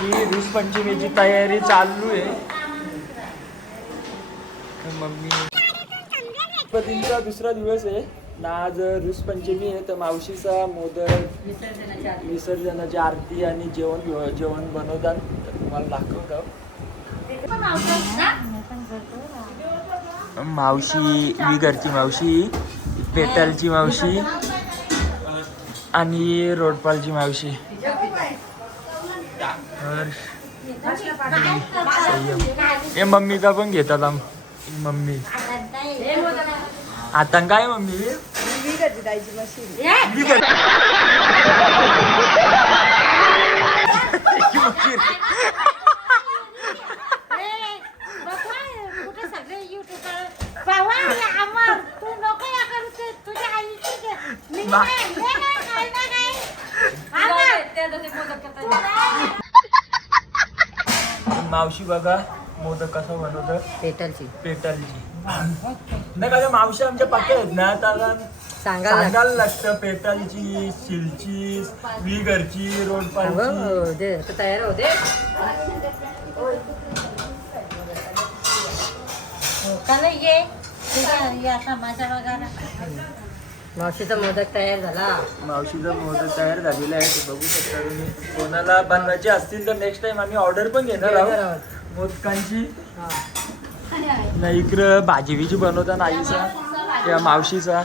आमची ऋषपंचमीची तयारी चालू आहे. मम्मी गणपतींचा दुसरा दिवस आहे ना आज. ऋषपंचमी आहे तर मावशीचा मोदक विसर्जनाची आरती आणि जेवण बनवतात. तर तुम्हाला दाखवतो. मावशी विघरची मावशी, पेटलची मावशी आणि रोडपालची मावशी. हे मम्मीचा पण घेतात मम्मी. आता काय मम्मी मावशी बघा मोदक कसं बनवतं. पेटलची नाही का मावशी आमच्या पक्के आहेत ना. त्याला सांगायला लागतं. पेटलची, शिलची, विघरची, रोडपालची तयार होते. मावशीचा मोदक तयार झाला. मावशीचा मोदक तयार झालेला आहे. ते बघू शकता तुम्ही. कोणाला बनवायचे असतील तर नेक्स्ट टाइम आम्ही ऑर्डर पण घेणार आहोत मोदकांची. नाही इकडं भाजी बनवता आईचा त्या मावशीचा.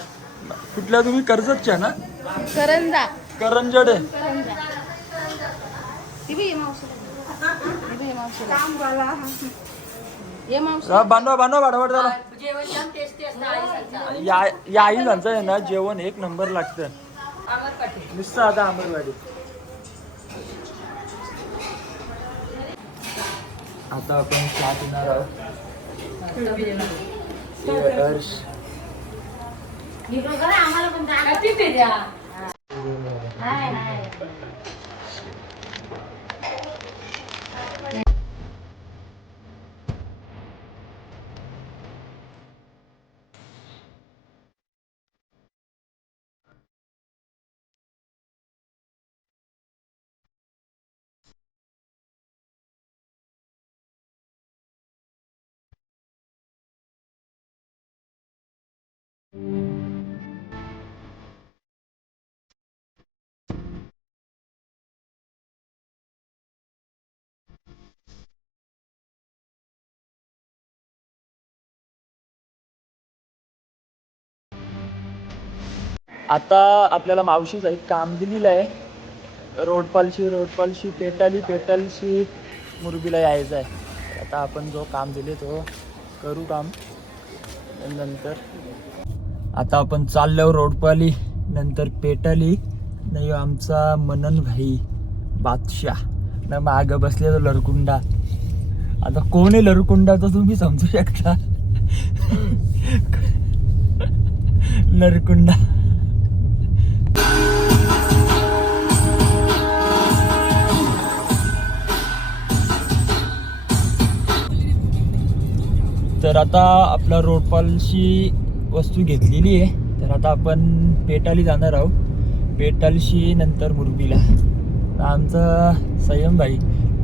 कुठल्या तुम्ही कर्जतच्या ना? करंजड आहे. बनवा वाढवट झाला. या आई त्यांचं आहे ना जेवण एक नंबर लागतं. नुसतं आता अमरवाडी. आता आपण चहा पिणार आहोत. आता आपल्याला मावशीचं एक काम दिलेलं आहे. रोडपालशी पेटलशी मुरबीला यायचं आहे. आता आपण जो काम दिले तो करू काम. नंतर आता आपण चाललो रोडपाली, नंतर पेटली. नाही आमचा मनन भाई बादशाह ना मागं बसले तो लरकुंडा. आता कोण आहे लरकुंडा तर तुम्ही समजू शकता. लरकुंडा. तर आता आपला रोडपालशी वस्तू घेतलेली आहे. तर आता आपण पेटाली जाणार आहोत. पेटालशी नंतर मुरबीला. आमचा संयम भाई.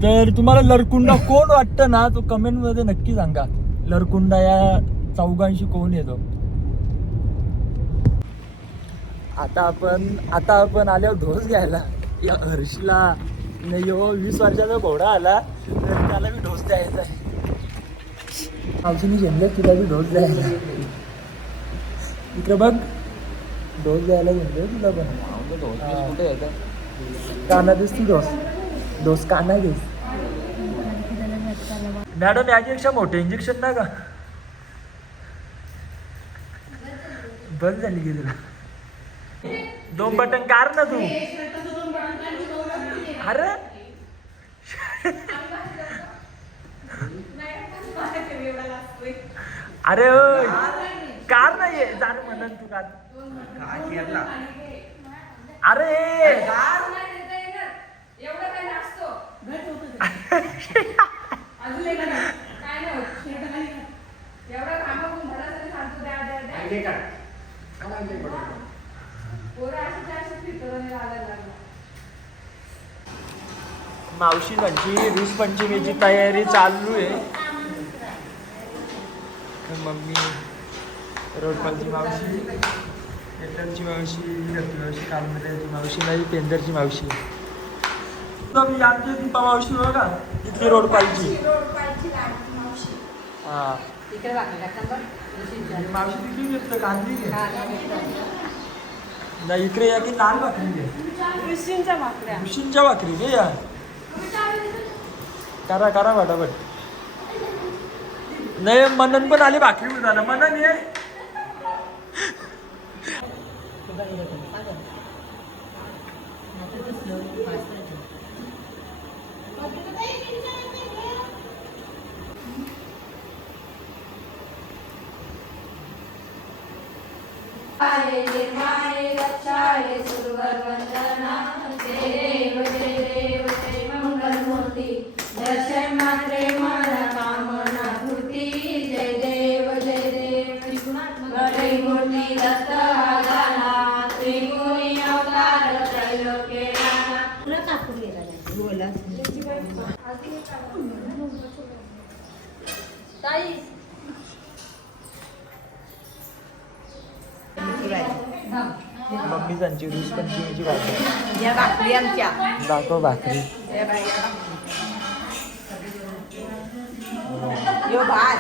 तर तुम्हाला लरकुंडा कोण वाटतं ना तो कमेंटमध्ये नक्की सांगा. लरकुंडा या चौघांशी कोण येतो. आता आपण आल्यावर ढोस घ्यायला या हर्षला. नाही 20 वर्षाचा घोडा आला तर त्याला मी ढोस द्यायचा आहे. मावशीने घेतलं तुला बी ढोस द्यायला. इकडे बघ ढोस द्यायला घेतलं तुला पण. काना दिसती ढोस काना घेस. मॅडम याच्यापेक्षा मोठे इंजेक्शन ना का बंद झाली की तुला. 2 बटन कार ना तू. अरे अरे कार नाहीये जाण म्हणून तू कार. अरे मावशी त्यांची 20-25ची तयारी चालू आहे. मम्मी, रोडपालची मावशी, पेटलची मावशी, मावशी, कालमड्याची मावशी नाही, पेंदरची मावशी. मी आमची दीपा मावशी बघा, इथली रोडपालची. हां इकडे मावशी तिथली घेतलं कांदी घे. नाही इकडे या की लाल भाकरी घे. उशींच्या भाकरी घे या. करा करा फटाफट. नाही मनन पण आली भाकरी उडाला मनन ये. निर्माणे रक्षाये सुरवर वंदना जय देव जय मंगलमूर्ती दर्शन मात्रे मन कामना पूर्ती जय देव गणेश मूर्ती दत्त आगाना त्रिगुणी अवतार त्रैलोक्य मम्मी त्यांची 20-25ची भाकरी. या भाकरी आमच्या दाखव भाकरी. यो भात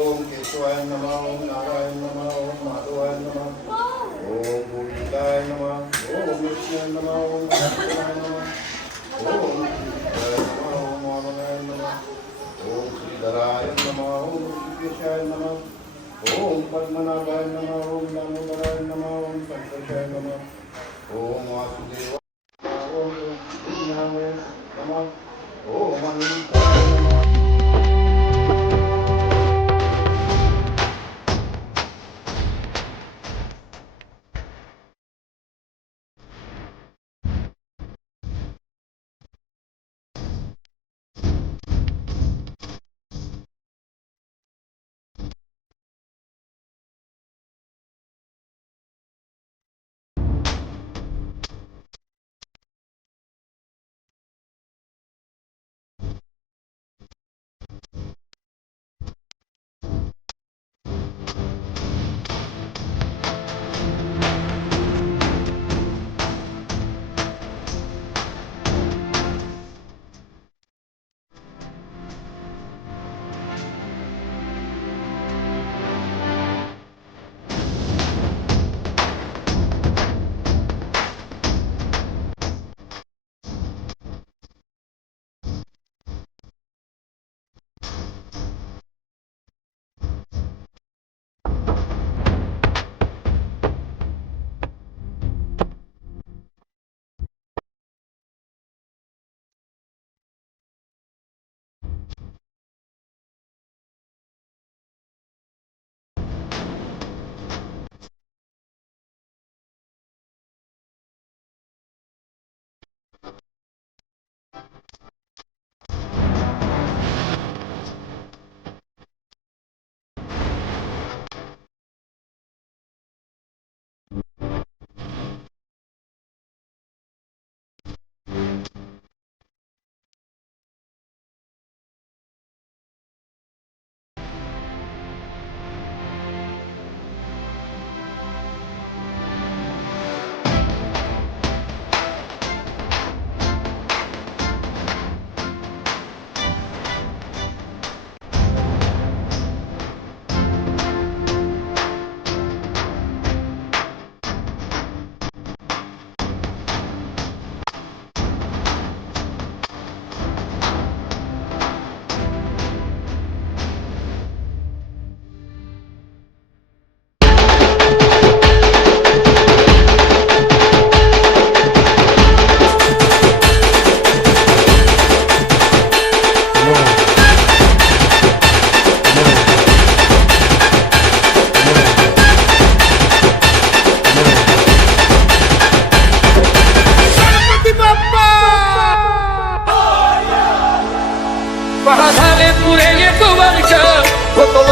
ओम केशवाय नमः ओम नारायण नमः ओम माधवाय नमः ओम गोविंदाय नमः ओम विष्णुय नमः ओम नारायणाय नमः ओम कृष्णाय नमः ओम वामनाय नमः ओम श्रीधराय नमः ओम ऋषिकेशाय नमः ओम पद्मनाभाय नमः ओम दामोदराय नमः ओम संकर्षाय नमः ओम वासुदेवाय ओम विष्णुवे नमः ओम अनंताय नमः.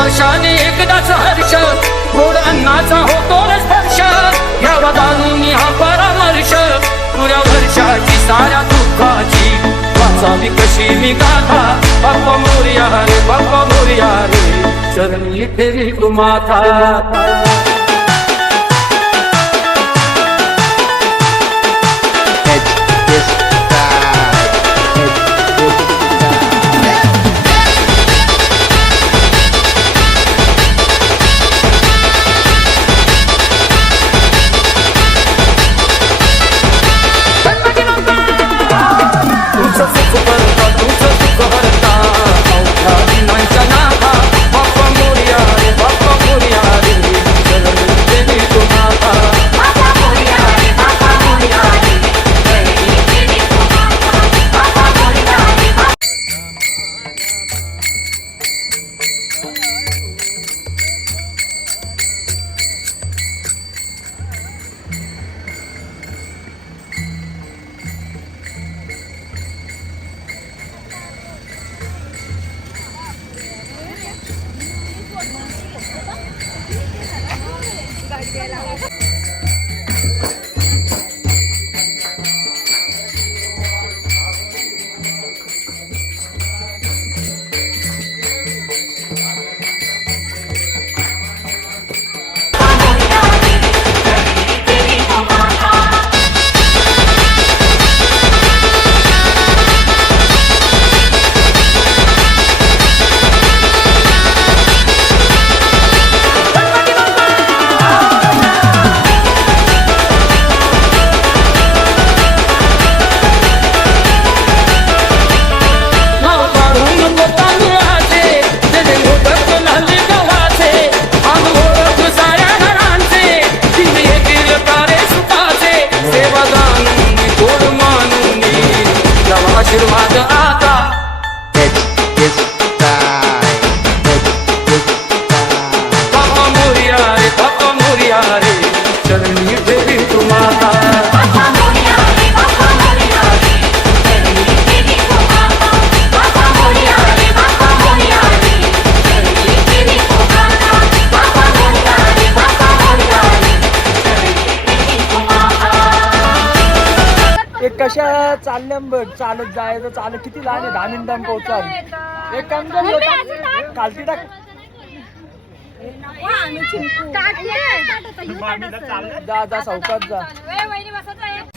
वर्षाने एकदाच हर्ष गोड अन्नाचा होतो न स्पर्श घ्यावा जाणून हा परामर्श पुऱ्या वर्षाची साऱ्या दुःखाची वाचावी कशी मी गाथा बाप्पा मोरया रे बाप्पा मोरया रे चरणी फेरी तू माथा आशीर्वाद आता बाप्पा मोरया रे चरणी फेरी तू माता एक कशा चालल्या बघ चालत जायचं चालत किती लहान आहे 10 मिनिटांनी पोहोचाल एक काम कर खालती टाक जा जा सावकाश जा